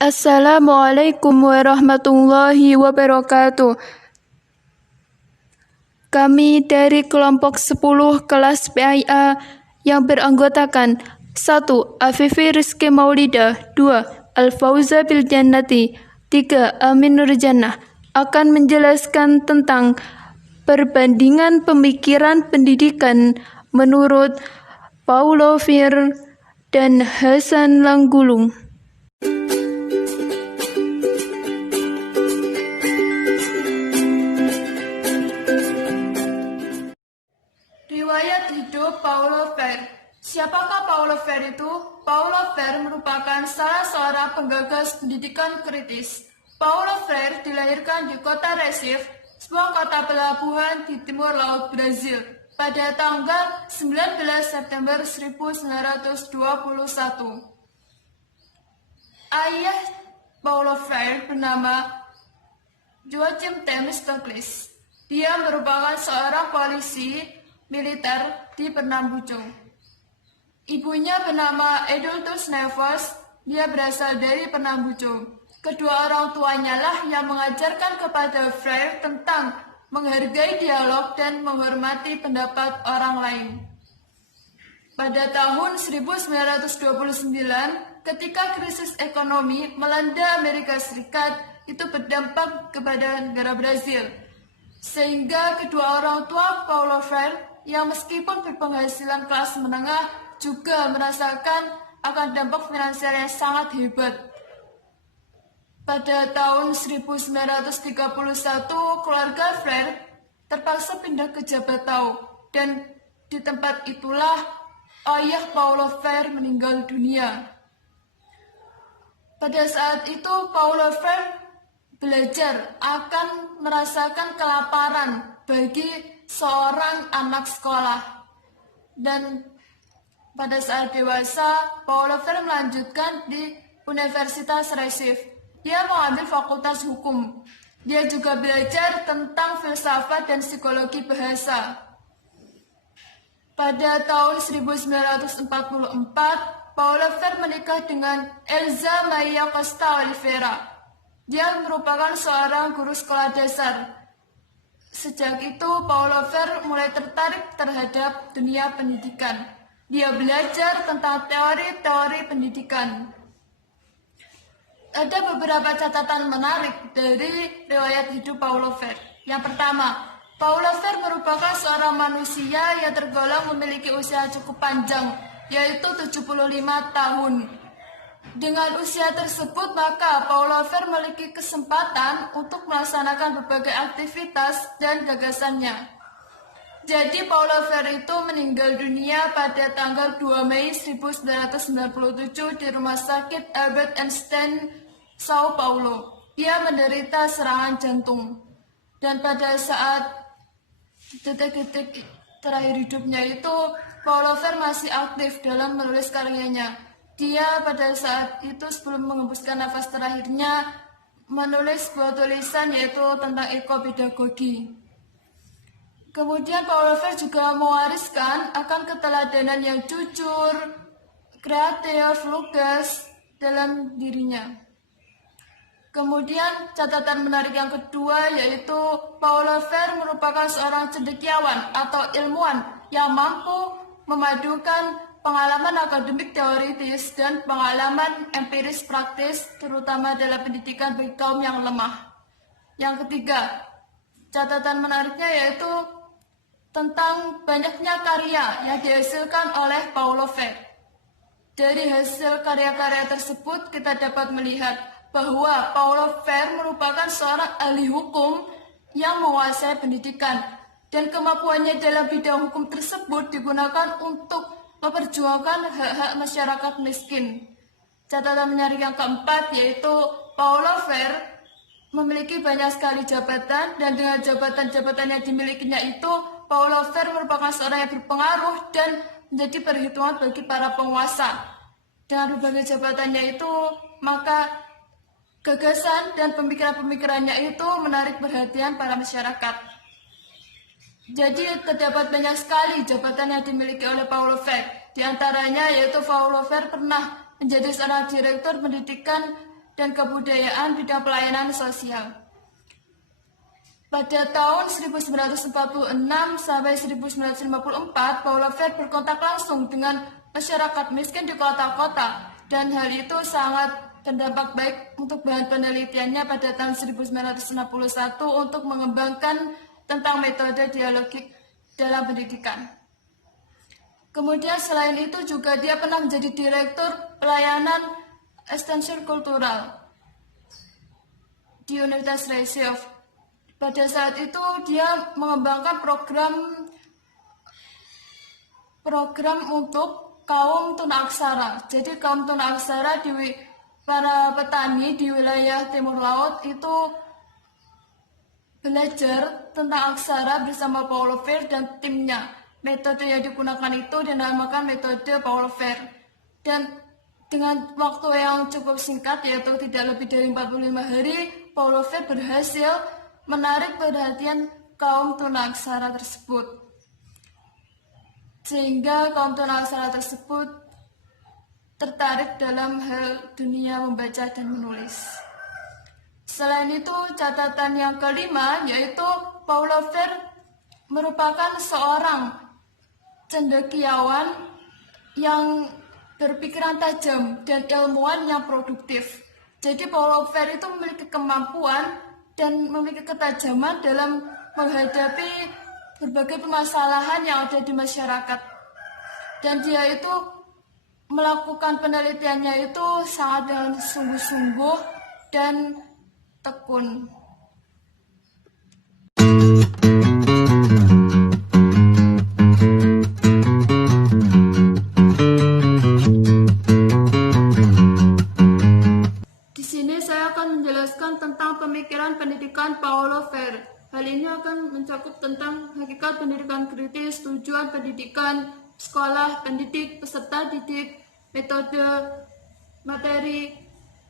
Assalamualaikum warahmatullahi wabarakatuh. Kami dari kelompok 10 kelas PIA yang beranggotakan 1. Afifi Rizky Maulida, 2. Al-Fauza Bil Jannati, 3. Amin Nurjannah akan menjelaskan tentang perbandingan pemikiran pendidikan menurut Paulo Freire dan Hasan Langgulung. Riwayat hidup Paulo Freire. Siapakah Paulo Freire itu? Paulo Freire merupakan salah seorang penggagas pendidikan kritis. Paulo Freire dilahirkan di kota Recife, sebuah kota pelabuhan di timur laut Brazil, pada tanggal 19 September 1921. Ayah Paulo Freire bernama Joachim Themistocles. Dia merupakan seorang polisi militer di Pernambuco. Ibunya bernama Adultus Neves, dia berasal dari Pernambuco. Kedua orang tuanya lah yang mengajarkan kepada Freire tentang menghargai dialog dan menghormati pendapat orang lain. Pada tahun 1929, ketika krisis ekonomi melanda Amerika Serikat, itu berdampak kepada negara Brazil. Sehingga kedua orang tua Paulo Freire yang meskipun berpenghasilan kelas menengah juga merasakan akan dampak finansial yang sangat hebat. Pada tahun 1931, keluarga Freire terpaksa pindah ke Jabatau, dan di tempat itulah ayah Paulo Freire meninggal dunia. Pada saat itu, Paulo Freire belajar akan merasakan kelaparan bagi seorang anak sekolah. Dan pada saat dewasa, Paulo Freire melanjutkan di Universitas Recife. Dia mengambil fakultas hukum. Dia juga belajar tentang filsafat dan psikologi bahasa. Pada tahun 1944, Paulo Freire menikah dengan Elza Maria Costa Oliveira. Dia merupakan seorang guru sekolah dasar. Sejak itu, Paulo Freire mulai tertarik terhadap dunia pendidikan. Dia belajar tentang teori-teori pendidikan. Ada beberapa catatan menarik dari riwayat hidup Paulo Freire. Yang pertama, Paulo Freire merupakan seorang manusia yang tergolong memiliki usia cukup panjang, yaitu 75 tahun. Dengan usia tersebut, maka Paulo Freire memiliki kesempatan untuk melaksanakan berbagai aktivitas dan gagasannya. Jadi Paulo Freire itu meninggal dunia pada tanggal 2 Mei 1997 di Rumah Sakit Albert Einstein, Sao Paulo. Dia menderita serangan jantung. Dan pada saat detik-detik terakhir hidupnya itu, Paulo Freire masih aktif dalam menulis karyanya. Dia pada saat itu sebelum mengembuskan nafas terakhirnya menulis sebuah tulisan yaitu tentang ekopedagogi. Kemudian Paulo Freire juga mewariskan akan keteladanan yang jujur, kreatif, lugas dalam dirinya. Kemudian catatan menarik yang kedua yaitu Paulo Freire merupakan seorang cendekiawan atau ilmuwan yang mampu memadukan pengalaman akademik teoritis dan pengalaman empiris praktis, terutama dalam pendidikan bagi kaum yang lemah. Yang ketiga, catatan menariknya yaitu tentang banyaknya karya yang dihasilkan oleh Paulo Freire. Dari hasil karya-karya tersebut kita dapat melihat bahwa Paulo Freire merupakan seorang ahli hukum yang menguasai pendidikan, dan kemampuannya dalam bidang hukum tersebut digunakan untuk memperjuangkan hak-hak masyarakat miskin. Catatan menarik yang keempat yaitu Paulo Freire memiliki banyak sekali jabatan, dan dengan jabatan-jabatan yang dimilikinya itu, Paulo Freire merupakan seorang yang berpengaruh dan menjadi perhitungan bagi para penguasa. Dengan berbagai jabatannya itu, maka gagasan dan pemikiran-pemikirannya itu menarik perhatian para masyarakat. Jadi terdapat banyak sekali jabatan yang dimiliki oleh Paulo Freire. Di antaranya yaitu Paulo Freire pernah menjadi seorang direktur pendidikan dan kebudayaan bidang pelayanan sosial. Pada tahun 1946 sampai 1954, Paulo Freire berkontak langsung dengan masyarakat miskin di kota-kota, dan hal itu sangat berdampak baik untuk bahan penelitiannya pada tahun 1961 untuk mengembangkan tentang metode dialogik dalam pendidikan. Kemudian selain itu juga dia pernah menjadi direktur pelayanan ekstensi kultural di Universitas Reisov. Pada saat itu dia mengembangkan program untuk kaum tunaksara. Jadi kaum tunaksara para petani di wilayah Timur Laut itu belajar tentang aksara bersama Paulo Freire dan timnya. Metode yang digunakan itu dinamakan metode Paulo Freire. Dan dengan waktu yang cukup singkat, yaitu tidak lebih dari 45 hari, Paulo Freire berhasil menarik perhatian kaum tunaksara tersebut. Sehingga kaum tunaksara tersebut tertarik dalam hal dunia membaca dan menulis. Selain itu, catatan yang kelima yaitu Paulo Freire merupakan seorang cendekiawan yang berpikiran tajam dan ilmuwan yang produktif. Jadi Paulo Freire itu memiliki kemampuan dan memiliki ketajaman dalam menghadapi berbagai permasalahan yang ada di masyarakat. Dan dia itu melakukan penelitiannya itu sangat dengan sungguh-sungguh dan tekun. Di sini saya akan menjelaskan tentang pemikiran pendidikan Paulo Freire. Hal ini akan mencakup tentang hakikat pendidikan kritis, tujuan pendidikan, sekolah, pendidik, peserta didik, metode, materi,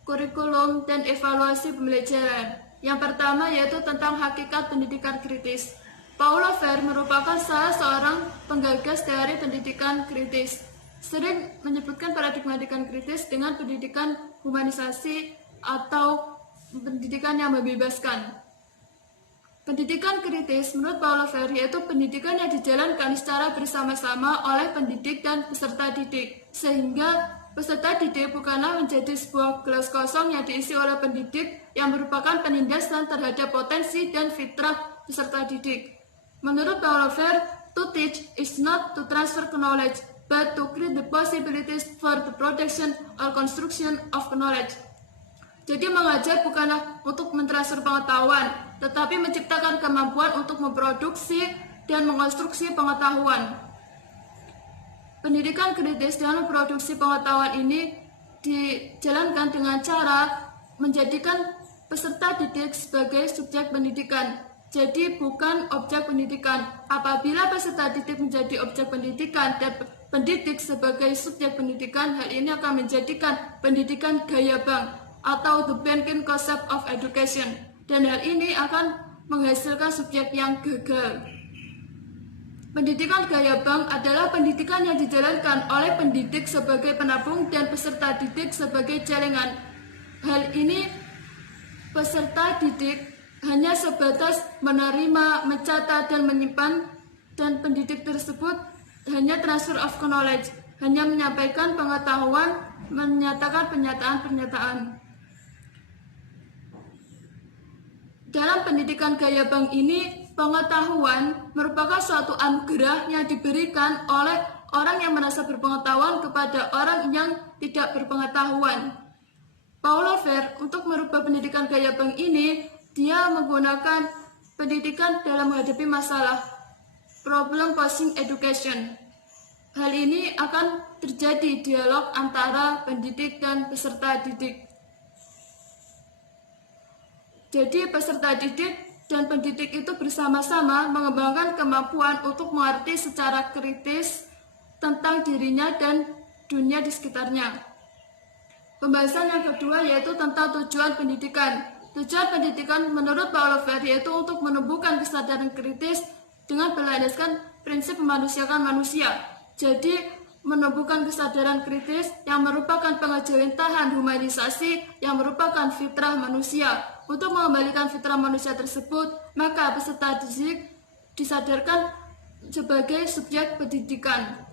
kurikulum, dan evaluasi pembelajaran. Yang pertama yaitu tentang hakikat pendidikan kritis. Paulo Freire merupakan salah seorang penggagas teori pendidikan kritis. Sering menyebutkan paradigma pendidikan kritis dengan pendidikan humanisasi atau pendidikan yang membebaskan. Pendidikan kritis menurut Paulo Freire yaitu pendidikan yang dijalankan secara bersama-sama oleh pendidik dan peserta didik, sehingga peserta didik bukanlah menjadi sebuah gelas kosong yang diisi oleh pendidik yang merupakan penindasan terhadap potensi dan fitrah peserta didik. Menurut Paulo Freire, to teach is not to transfer knowledge, but to create the possibilities for the production or construction of knowledge. Jadi mengajar bukanlah untuk mentransfer pengetahuan, tetapi menciptakan kemampuan untuk memproduksi dan mengonstruksi pengetahuan. Pendidikan kritis dalam memproduksi pengetahuan ini dijalankan dengan cara menjadikan peserta didik sebagai subjek pendidikan. Jadi bukan objek pendidikan. Apabila peserta didik menjadi objek pendidikan dan pendidik sebagai subjek pendidikan, hal ini akan menjadikan pendidikan gaya bank atau the banking concept of education, dan hal ini akan menghasilkan subjek yang gagal. Pendidikan gaya bank adalah pendidikan yang dijalankan oleh pendidik sebagai penabung dan peserta didik sebagai celengan. Hal ini peserta didik hanya sebatas menerima, mencatat, dan menyimpan, dan pendidik tersebut hanya transfer of knowledge, hanya menyampaikan pengetahuan, menyatakan pernyataan-pernyataan. Dalam pendidikan gaya bank ini, pengetahuan merupakan suatu anugerah yang diberikan oleh orang yang merasa berpengetahuan kepada orang yang tidak berpengetahuan. Paulo Freire untuk merubah pendidikan gaya bank ini, dia menggunakan pendidikan dalam menghadapi masalah, problem posing education. Hal ini akan terjadi dialog antara pendidik dan peserta didik. Jadi peserta didik dan pendidik itu bersama-sama mengembangkan kemampuan untuk mengerti secara kritis tentang dirinya dan dunia di sekitarnya. Pembahasan yang kedua yaitu tentang tujuan pendidikan. Tujuan pendidikan menurut Paulo Freire yaitu untuk menumbuhkan kesadaran kritis dengan berlandaskan prinsip memanusiakan manusia. Jadi menumbuhkan kesadaran kritis yang merupakan pengejauhan humanisasi yang merupakan fitrah manusia. Untuk mengembalikan fitrah manusia tersebut, maka peserta didik disadarkan sebagai subjek pendidikan.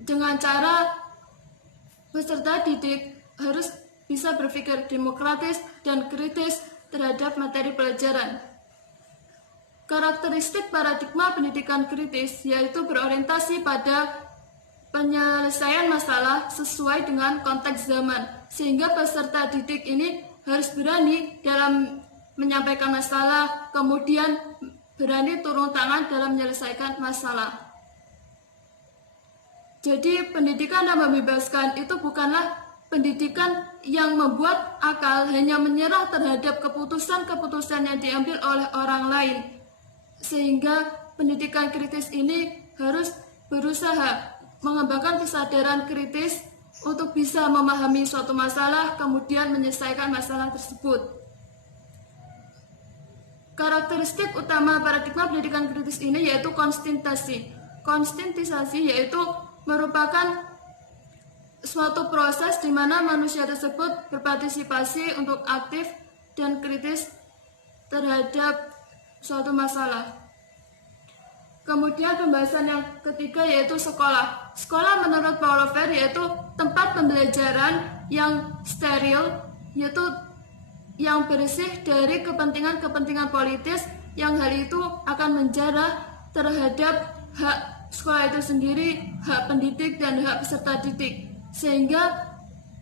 Dengan cara peserta didik harus bisa berpikir demokratis dan kritis terhadap materi pelajaran. Karakteristik paradigma pendidikan kritis yaitu berorientasi pada penyelesaian masalah sesuai dengan konteks zaman, sehingga peserta didik ini harus berani dalam menyampaikan masalah, kemudian berani turun tangan dalam menyelesaikan masalah. Jadi pendidikan yang membebaskan itu bukanlah pendidikan yang membuat akal hanya menyerah terhadap keputusan-keputusan yang diambil oleh orang lain. Sehingga pendidikan kritis ini harus berusaha mengembangkan kesadaran kritis untuk bisa memahami suatu masalah, kemudian menyelesaikan masalah tersebut. Karakteristik utama paradigma pendidikan kritis ini yaitu konstitusasi. Konstitusasi yaitu merupakan suatu proses di mana manusia tersebut berpartisipasi untuk aktif dan kritis terhadap suatu masalah. Kemudian pembahasan yang ketiga yaitu sekolah. Sekolah menurut Paulo Freire yaitu tempat pembelajaran yang steril, yaitu yang bersih dari kepentingan-kepentingan politis yang hal itu akan menjarah terhadap hak sekolah itu sendiri, hak pendidik dan hak peserta didik. Sehingga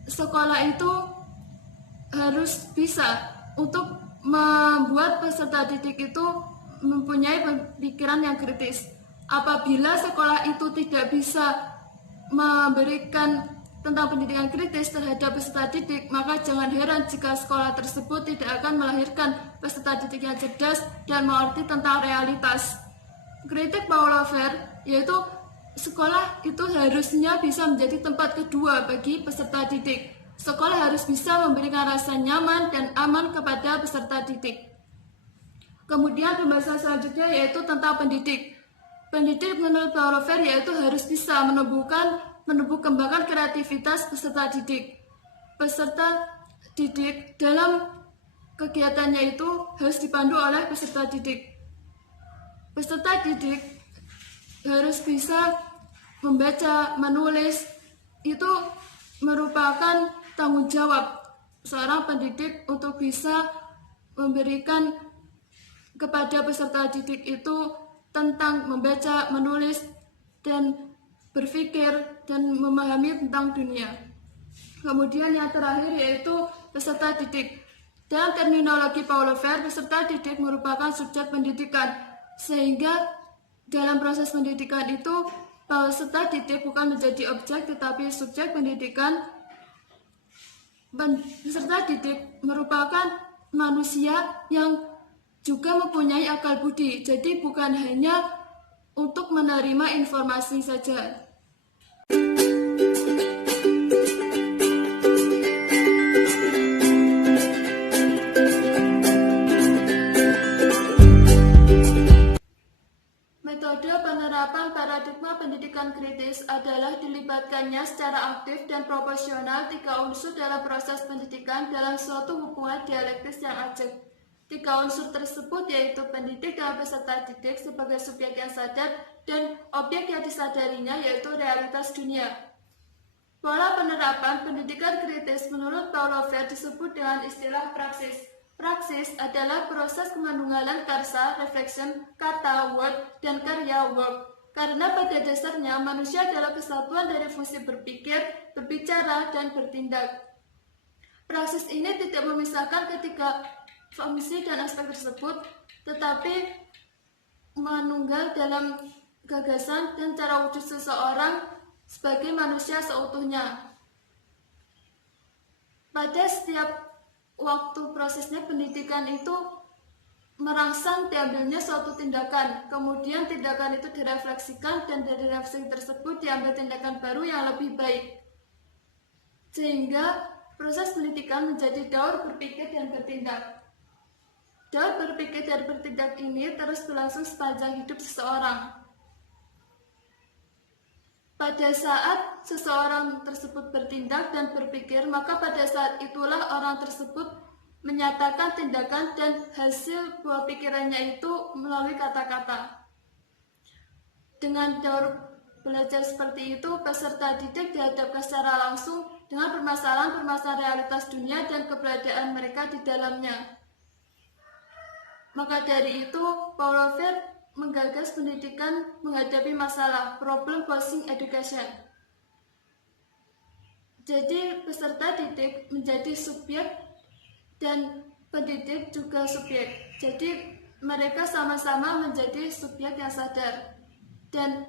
sekolah itu harus bisa untuk membuat peserta didik itu mempunyai pemikiran yang kritis. Apabila sekolah itu tidak bisa memberikan tentang pendidikan kritis terhadap peserta didik, maka jangan heran jika sekolah tersebut tidak akan melahirkan peserta didik yang cerdas dan mengerti tentang realitas. Kritik Paulo Freire yaitu sekolah itu harusnya bisa menjadi tempat kedua bagi peserta didik. Sekolah harus bisa memberikan rasa nyaman dan aman kepada peserta didik. Kemudian pembahasan selanjutnya yaitu tentang pendidik. Pendidik menurut Paulo Freire yaitu harus bisa menumbuh kembangkan kreativitas peserta didik. Peserta didik dalam kegiatannya itu harus dipandu oleh peserta didik. Peserta didik harus bisa membaca, menulis, itu merupakan tanggung jawab seorang pendidik untuk bisa memberikan kepada peserta didik itu tentang membaca, menulis, dan berpikir dan memahami tentang dunia. Kemudian yang terakhir yaitu peserta didik. Dalam terminologi Paulo Freire, peserta didik merupakan subjek pendidikan, sehingga dalam proses pendidikan itu peserta didik bukan menjadi objek tetapi subjek pendidikan. Peserta didik merupakan manusia yang juga mempunyai akal budi, jadi bukan hanya untuk menerima informasi saja. Metode penerapan paradigma pendidikan kritis adalah dilibatkannya secara aktif dan proporsional tiga unsur dalam proses pendidikan dalam suatu hubungan dialektis yang ajak. Tiga unsur tersebut yaitu pendidik dan peserta didik sebagai subjek yang sadar dan objek yang disadarinya yaitu realitas dunia. Pola penerapan pendidikan kritis menurut Paulo Freire disebut dengan istilah praksis. Praksis adalah proses kemanunggalan karsa, reflection, kata, word, dan karya, work. Karena pada dasarnya manusia adalah kesatuan dari fungsi berpikir, berbicara, dan bertindak. Praksis ini tidak memisahkan ketiga fungsi dan aspek tersebut, tetapi menunggal dalam gagasan dan cara wujud seseorang sebagai manusia seutuhnya. Pada setiap waktu prosesnya pendidikan itu merangsang diambilnya suatu tindakan, kemudian tindakan itu direfleksikan dan dari refleksi tersebut diambil tindakan baru yang lebih baik, sehingga proses pendidikan menjadi daur berpikir dan bertindak. Daur berpikir dan bertindak ini terus berlangsung sepanjang hidup seseorang. Pada saat seseorang tersebut bertindak dan berpikir, maka pada saat itulah orang tersebut menyatakan tindakan dan hasil buah pikirannya itu melalui kata-kata. Dengan teori belajar seperti itu, peserta didik dihadapkan secara langsung dengan permasalahan-permasalahan realitas dunia dan keberadaan mereka di dalamnya. Maka dari itu, Paulo Freire menggagas pendidikan menghadapi masalah, problem posing education. Jadi peserta didik menjadi subjek dan pendidik juga subjek. Jadi mereka sama-sama menjadi subjek yang sadar. Dan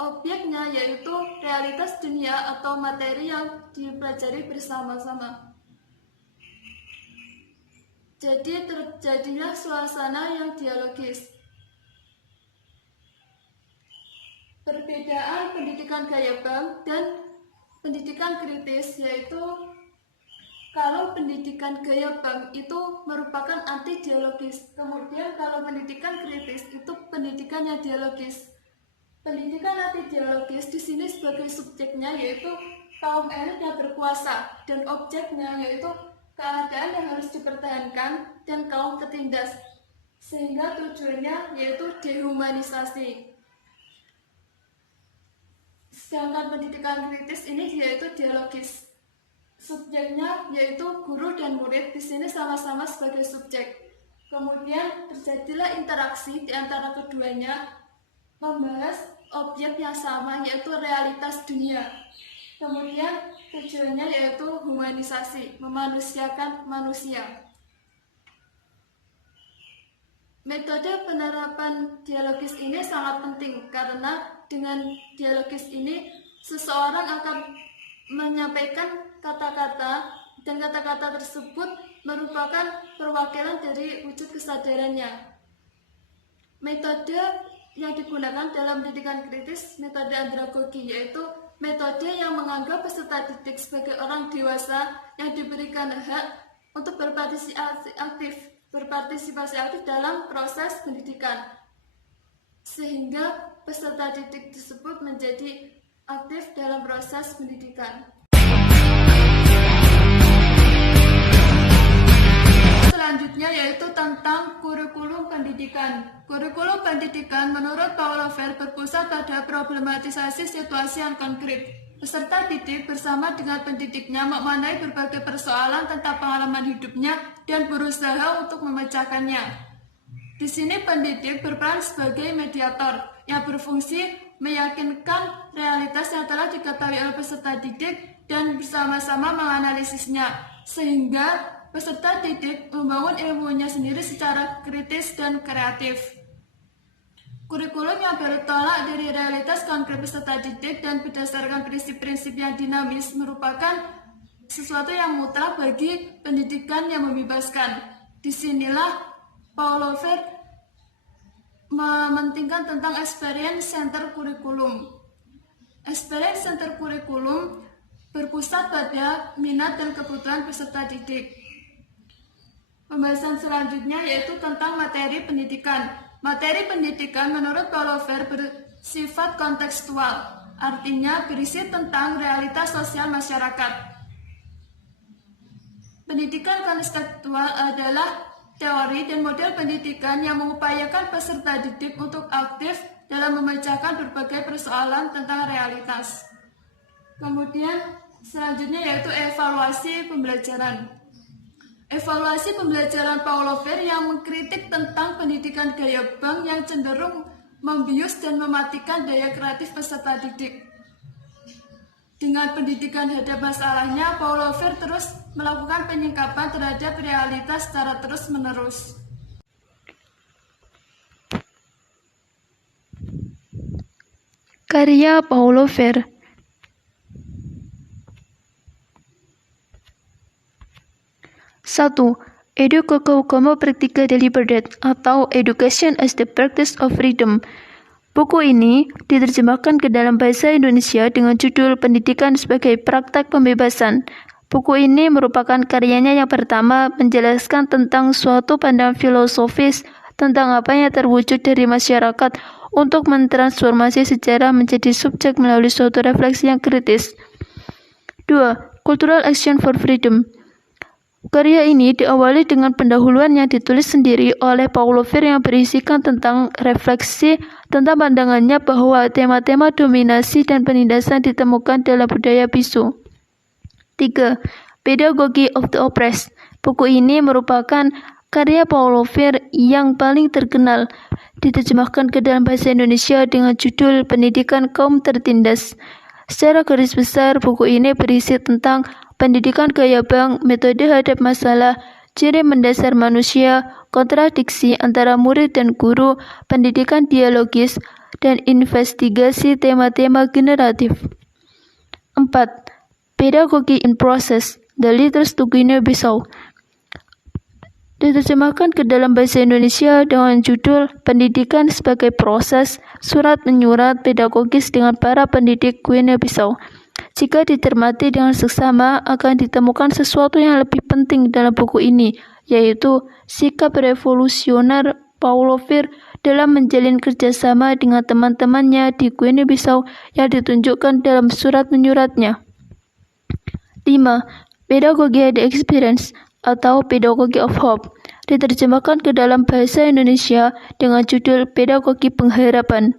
objeknya yaitu realitas dunia atau materi yang dipelajari bersama-sama. Jadi terjadinya suasana yang dialogis. Perbedaan pendidikan gaya Bank dan pendidikan kritis yaitu kalau pendidikan gaya Bank itu merupakan anti dialogis, kemudian kalau pendidikan kritis itu pendidikan yang dialogis. Pendidikan anti dialogis di sini sebagai subjeknya yaitu kaum elit yang berkuasa dan objeknya yaitu keadaan yang harus dipertahankan dan kaum tertindas, sehingga tujuannya yaitu dehumanisasi. Sedangkan pendidikan kritis ini yaitu dialogis. Subjeknya yaitu guru dan murid di sini sama-sama sebagai subjek. Kemudian terjadilah interaksi di antara keduanya membahas objek yang sama yaitu realitas dunia. Kemudian tujuannya yaitu humanisasi, memanusiakan manusia. Metode penerapan dialogis ini sangat penting karena dengan dialogis ini seseorang akan menyampaikan kata-kata dan kata-kata tersebut merupakan perwakilan dari wujud kesadarannya. Metode yang digunakan dalam pendidikan kritis metode andragogi, yaitu metode yang menganggap peserta didik sebagai orang dewasa yang diberikan hak untuk berpartisipasi aktif dalam proses pendidikan, sehingga peserta didik tersebut menjadi aktif dalam proses pendidikan. Selanjutnya yaitu tentang kurikulum pendidikan. Kurikulum pendidikan menurut Paulo Freire berpusat pada problematisasi situasi yang konkret. Peserta didik bersama dengan pendidiknya memaknai berbagai persoalan tentang pengalaman hidupnya dan berusaha untuk memecahkannya. Di sini pendidik berperan sebagai mediator yang berfungsi meyakinkan realitas yang telah diketahui oleh peserta didik dan bersama-sama menganalisisnya, sehingga peserta didik membangun ilmunya sendiri secara kritis dan kreatif. Kurikulum yang bertolak dari realitas konkret peserta didik dan berdasarkan prinsip-prinsip yang dinamis merupakan sesuatu yang mutlak bagi pendidikan yang membebaskan. Disinilah Paulo Freire mementingkan tentang experience center kurikulum. Experience center kurikulum berpusat pada minat dan kebutuhan peserta didik. Pembahasan selanjutnya yaitu tentang materi pendidikan. Materi pendidikan menurut Paulo Freire bersifat kontekstual, artinya berisi tentang realitas sosial masyarakat. Pendidikan kontekstual adalah teori dan model pendidikan yang mengupayakan peserta didik untuk aktif dalam memecahkan berbagai persoalan tentang realitas. Kemudian selanjutnya yaitu evaluasi pembelajaran. Evaluasi pembelajaran Paulo Freire yang mengkritik tentang pendidikan gaya Bank yang cenderung membius dan mematikan daya kreatif peserta didik. Dengan pendidikan hadap masalahnya, Paulo Freire terus melakukan penyingkapan terhadap realitas secara terus-menerus. Karya Paulo Freire. 1. Educação como prática deliberate atau Education as the Practice of Freedom. Buku ini diterjemahkan ke dalam bahasa Indonesia dengan judul Pendidikan sebagai Praktek Pembebasan. Buku ini merupakan karyanya yang pertama menjelaskan tentang suatu pandangan filosofis tentang apa yang terwujud dari masyarakat untuk mentransformasi sejarah menjadi subjek melalui suatu refleksi yang kritis. 2. Cultural Action for Freedom. Karya ini diawali dengan pendahuluan yang ditulis sendiri oleh Paulo Freire yang berisikan tentang refleksi tentang pandangannya bahwa tema-tema dominasi dan penindasan ditemukan dalam budaya bisu. 3. Pedagogy of the Oppressed. Buku ini merupakan karya Paulo Freire yang paling terkenal, diterjemahkan ke dalam bahasa Indonesia dengan judul Pendidikan Kaum Tertindas. Secara garis besar, buku ini berisi tentang pendidikan gaya bank, metode hadap masalah, ciri mendasar manusia, kontradiksi antara murid dan guru, pendidikan dialogis, dan investigasi tema-tema generatif. 4. Pedagogy in Process, The Letters to Guinea-Bissau. Diterjemahkan ke dalam bahasa Indonesia dengan judul Pendidikan sebagai Proses, Surat-menyurat Pedagogis dengan para pendidik Guinea-Bissau. Jika dicermati dengan seksama, akan ditemukan sesuatu yang lebih penting dalam buku ini, yaitu sikap revolusioner Paulo Freire dalam menjalin kerjasama dengan teman-temannya di Guinea-Bissau yang ditunjukkan dalam surat menyuratnya. 5. Pedagogy at the Experience atau Pedagogy of Hope, diterjemahkan ke dalam bahasa Indonesia dengan judul Pedagogi Pengharapan.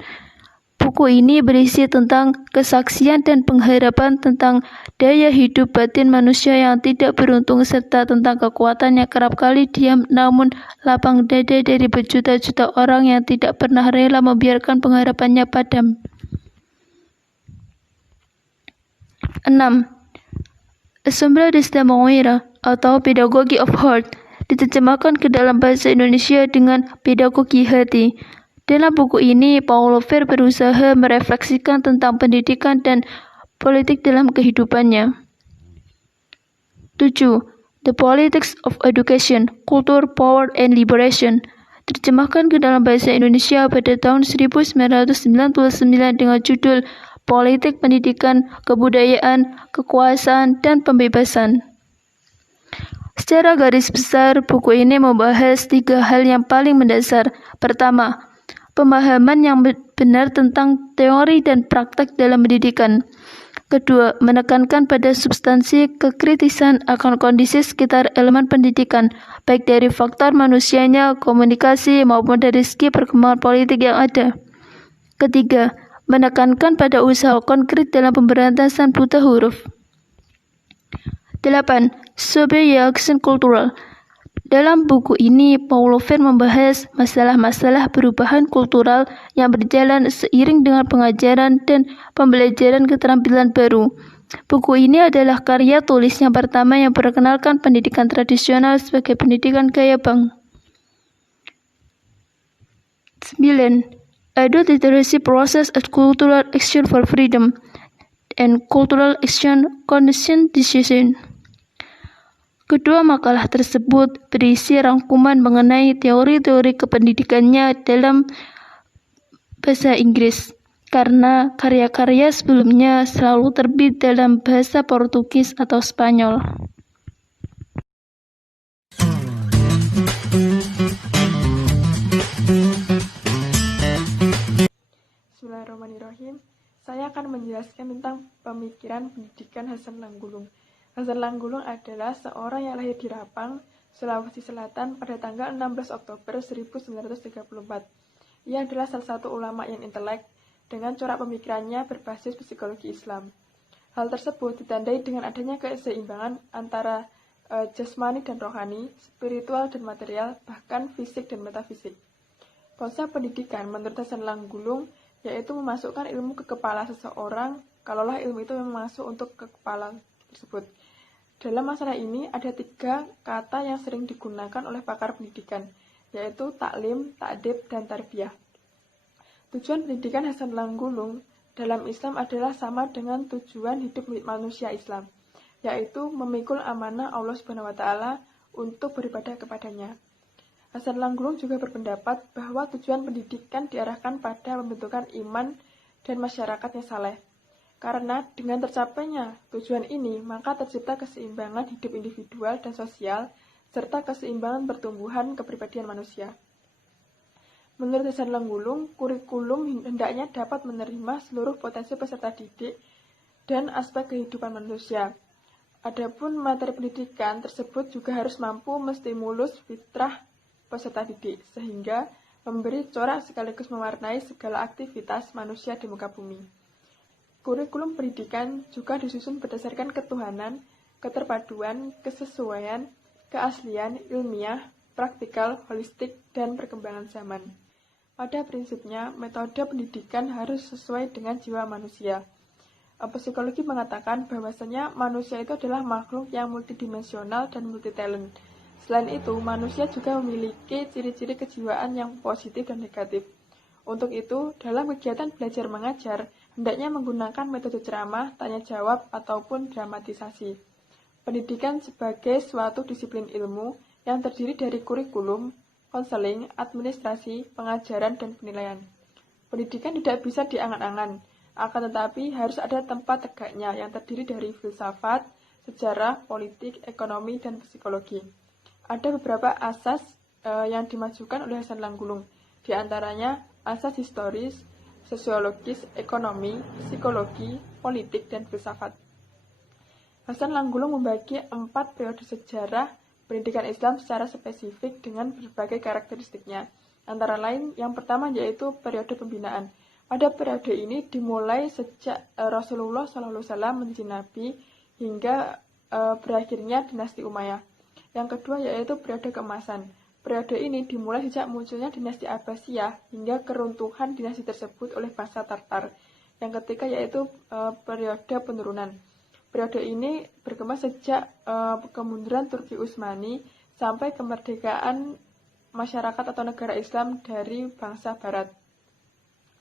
Buku ini berisi tentang kesaksian dan pengharapan tentang daya hidup batin manusia yang tidak beruntung serta tentang kekuatan yang kerap kali diam namun lapang dada dari berjuta-juta orang yang tidak pernah rela membiarkan pengharapannya padam. 6. Asombra desta Moira atau Pedagogy of Heart, diterjemahkan ke dalam bahasa Indonesia dengan Pedagogi Hati. Dalam buku ini, Paulo Freire berusaha merefleksikan tentang pendidikan dan politik dalam kehidupannya. 7. The Politics of Education, Culture, Power, and Liberation, terjemahkan ke dalam bahasa Indonesia pada tahun 1999 dengan judul Politik Pendidikan, Kebudayaan, Kekuasaan, dan Pembebasan. Secara garis besar, buku ini membahas 3 hal yang paling mendasar. Pertama, pemahaman yang benar tentang teori dan praktek dalam pendidikan. Kedua, menekankan pada substansi kekritisan akan kondisi sekitar elemen pendidikan, baik dari faktor manusianya, komunikasi, maupun dari segi perkembangan politik yang ada. Ketiga, menekankan pada usaha konkret dalam pemberantasan buta huruf. 8. Subreaction Cultural. Dalam buku ini, Paulo Freire membahas masalah-masalah perubahan kultural yang berjalan seiring dengan pengajaran dan pembelajaran keterampilan baru. Buku ini adalah karya tulis yang pertama yang memperkenalkan pendidikan tradisional sebagai pendidikan gaya bank. 9. Adult Literacy Process as Cultural Action for Freedom and Cultural Action Conscientization. Kedua makalah tersebut berisi rangkuman mengenai teori-teori kependidikannya dalam bahasa Inggris, karena karya-karya sebelumnya selalu terbit dalam bahasa Portugis atau Spanyol. Bismillahirrahmanirrahim. Saya akan menjelaskan tentang pemikiran pendidikan Hasan Langgulung. Hasan Langgulung adalah seorang yang lahir di Rapang, Sulawesi Selatan pada tanggal 16 Oktober 1934. Ia adalah salah satu ulama yang intelek dengan corak pemikirannya berbasis psikologi Islam. Hal tersebut ditandai dengan adanya keseimbangan antara jasmani dan rohani, spiritual dan material, bahkan fisik dan metafisik. Konsep pendidikan menurut Hasan Langgulung yaitu memasukkan ilmu ke kepala seseorang, kalaulah ilmu itu memang masuk untuk ke kepala tersebut. Dalam masalah ini ada 3 kata yang sering digunakan oleh pakar pendidikan, yaitu taklim, ta'dib, dan tarbiyah. Tujuan pendidikan Hasan Langgulung dalam Islam adalah sama dengan tujuan hidup manusia Islam, yaitu memikul amanah Allah SWT untuk beribadah kepadanya. Hasan Langgulung juga berpendapat bahwa tujuan pendidikan diarahkan pada pembentukan iman dan masyarakat yang saleh. Karena dengan tercapainya tujuan ini, maka tercipta keseimbangan hidup individual dan sosial, serta keseimbangan pertumbuhan kepribadian manusia. Menurut Hasan Langgulung, kurikulum hendaknya dapat menerima seluruh potensi peserta didik dan aspek kehidupan manusia. Adapun materi pendidikan tersebut juga harus mampu menstimulus fitrah peserta didik, sehingga memberi corak sekaligus mewarnai segala aktivitas manusia di muka bumi. Kurikulum pendidikan juga disusun berdasarkan ketuhanan, keterpaduan, kesesuaian, keaslian, ilmiah, praktikal, holistik, dan perkembangan zaman. Pada prinsipnya, metode pendidikan harus sesuai dengan jiwa manusia. Psikologi mengatakan bahwasanya manusia itu adalah makhluk yang multidimensional dan multitalent. Selain itu, manusia juga memiliki ciri-ciri kejiwaan yang positif dan negatif. Untuk itu, dalam kegiatan belajar mengajar, hendaknya menggunakan metode ceramah, tanya jawab, ataupun dramatisasi. Pendidikan sebagai suatu disiplin ilmu yang terdiri dari kurikulum, konseling, administrasi, pengajaran, dan penilaian. Pendidikan tidak bisa diangan-angan, akan tetapi harus ada tempat tegaknya yang terdiri dari filsafat, sejarah, politik, ekonomi, dan psikologi. Ada beberapa asas yang dimajukan oleh Hasan Langgulung, di antaranya asas historis, sosiologis, ekonomi, psikologi, politik, dan filsafat. Hasan Langgulung membagi 4 periode sejarah pendidikan Islam secara spesifik dengan berbagai karakteristiknya. Antara lain, yang pertama yaitu periode pembinaan. Pada periode ini dimulai sejak Rasulullah SAW menjadi Nabi hingga berakhirnya dinasti Umayyah. Yang kedua yaitu periode keemasan. Periode ini dimulai sejak munculnya dinasti Abbasiyah hingga keruntuhan dinasti tersebut oleh bangsa Tartar. Yang ketiga yaitu periode penurunan. Periode ini berkembang sejak kemunduran Turki Utsmani sampai kemerdekaan masyarakat atau negara Islam dari bangsa Barat.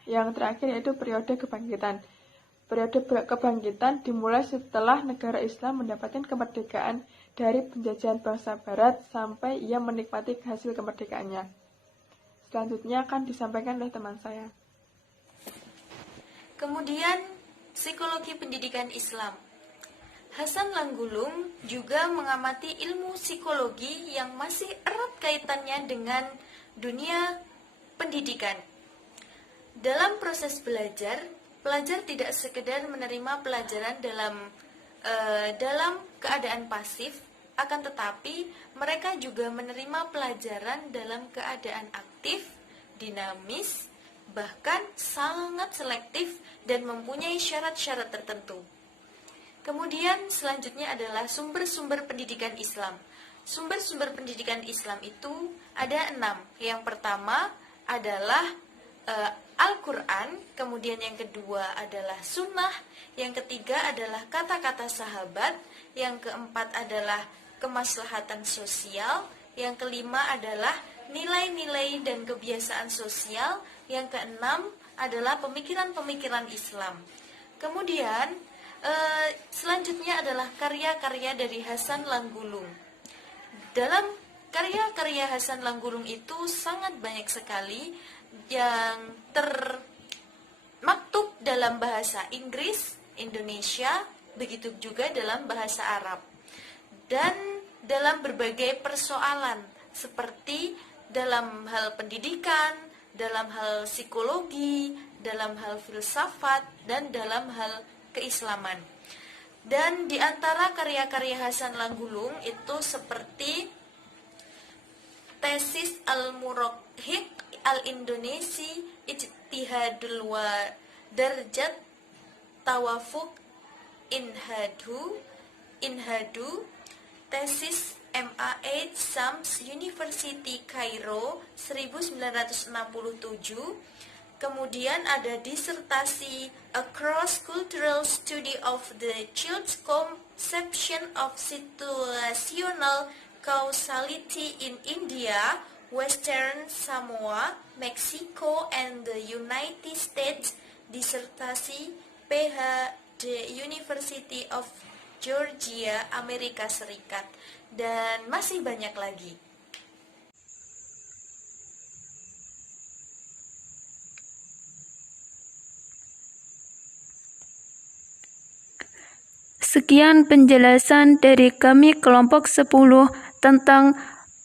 Yang terakhir yaitu periode kebangkitan. Periode kebangkitan dimulai setelah negara Islam mendapatkan kemerdekaan dari penjajahan bangsa Barat sampai ia menikmati hasil kemerdekaannya. Selanjutnya akan disampaikan oleh teman saya. Kemudian, psikologi pendidikan Islam. Hasan Langgulung juga mengamati ilmu psikologi yang masih erat kaitannya dengan dunia pendidikan. Dalam proses belajar, pelajar tidak sekedar menerima pelajaran dalam keadaan pasif, akan tetapi mereka juga menerima pelajaran dalam keadaan aktif, dinamis, bahkan sangat selektif dan mempunyai syarat-syarat tertentu. Kemudian selanjutnya adalah sumber-sumber pendidikan Islam. Sumber-sumber pendidikan Islam itu ada 6. Yang pertama adalah Al-Quran, kemudian yang kedua adalah Sunnah, yang ketiga adalah kata-kata sahabat, yang keempat adalah kemaslahatan sosial, yang kelima adalah nilai-nilai dan kebiasaan sosial, yang keenam adalah pemikiran-pemikiran Islam. Kemudian selanjutnya adalah karya-karya dari Hasan Langgulung. Dalam karya-karya Hasan Langgulung itu sangat banyak sekali yang termaktub dalam bahasa Inggris, Indonesia, begitu juga dalam bahasa Arab. Dan dalam berbagai persoalan seperti dalam hal pendidikan, dalam hal psikologi, dalam hal filsafat, dan dalam hal keislaman. Dan di antara karya-karya Hasan Langgulung itu seperti tesis Al-Muraqqiq Al-Indonesi Ijtihadul Darjat Tawafuq Inhadu, tesis MAH Shams University Cairo 1967. Kemudian ada disertasi A Cross-Cultural Study of the Child's Conception of Situational Causality in India, Western Samoa, Mexico, and the United States, disertasi PhD University of Georgia, Amerika Serikat, dan masih banyak lagi. Sekian penjelasan dari kami kelompok 10 tentang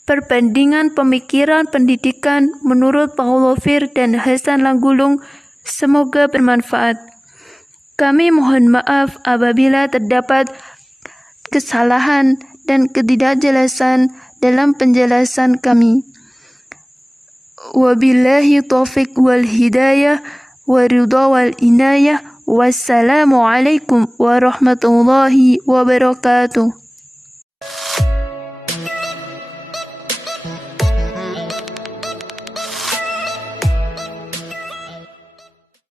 perbandingan pemikiran pendidikan menurut Paulo Freire dan Hasan Langgulung semoga bermanfaat. Kami mohon maaf apabila terdapat kesalahan dan ketidakjelasan dalam penjelasan kami. Wabillahi taufiq wal hidayah wa ridha wal inayah. Wassalamualaikum warahmatullahi wabarakatuh.